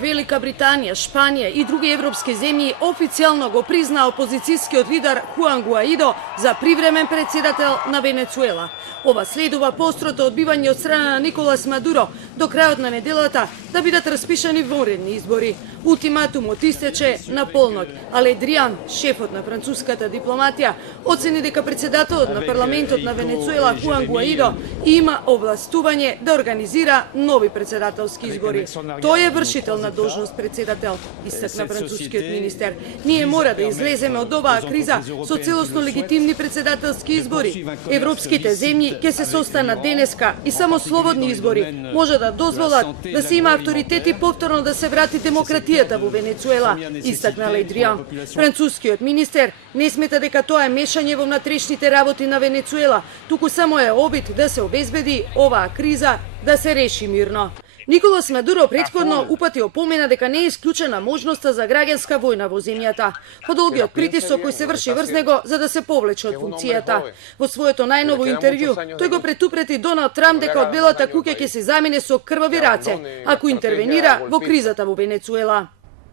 Велика Британија, Шпанија и други европски земји официјално го призна опозицијскиот лидер Хуан Гуаидо за привремен председател на Венецуела. Ова следува построто одбивање од страна на Николас Мадуро до крајот на неделата да бидат распишани вонредни избори. Ултиматумот истече на полнок, а Ле Дриан, шефот на француската дипломатија, оцени дека председателот на парламентот на Венецуела Хуан Гуаидо има овластување да организира нови председателски избори. Тој е вршител на должност председател, истакна францускиот министер. Ние мора да излеземе од оваа криза со целосно легитимни председателски избори. Европските земји ќе се состанат денеска и само слободни избори може да дозволат да се има авторитет и повторно да се врати демократијата во Венецуела, истакна Ле Дриан. Францускиот министер не смета дека тоа е мешање во внатрешните работи на Венецуела, туку само е обид да се обезбеди оваа криза да се реши мирно. Николас Мадуро претходно упати опомена дека не е исклучена можноста за граѓанска војна во земјата, по долгиот притисок кој се врши врз него за да се повлече од функцијата. Во своето најново интервју, тој го претупрети Доналд Трамп дека од Белата куќа ќе се замине со крвави раце, ако интервенира во кризата во Венецуела.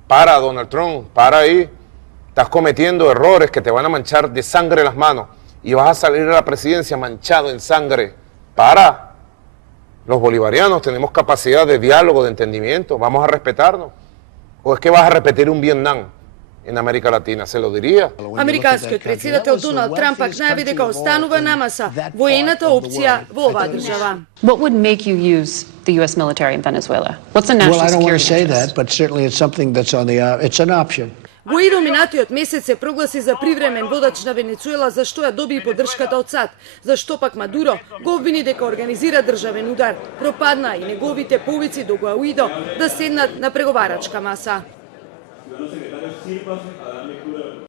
Para, Donald Trump, para ahí. Estás cometiendo errores que te van a manchar de sangre las manos y vas a salir a la presidencia manchado en sangre. Para. Los bolivarianos tenemos capacidad de diálogo, de entendimiento, vamos a respetarnos. ¿O es que vas a repetir un Vietnam en América Latina? Se lo diría. Американскиот председател Доналд Трамп пак најави дека останува намаса воената опција во оваа држава. What would make you use the U.S. military in Venezuela? What's the national Well, I don't want to security say interest? that, but certainly it's something that's on the, it's an option. Гуаидо минатиот месец се прогласи за привремен водач на Венецуела за што ја доби поддршката од САД, зашто пак Мадуро го обвини дека организира државен удар. Пропадна и неговите повици до Гуаидо да седнат на преговарачка маса.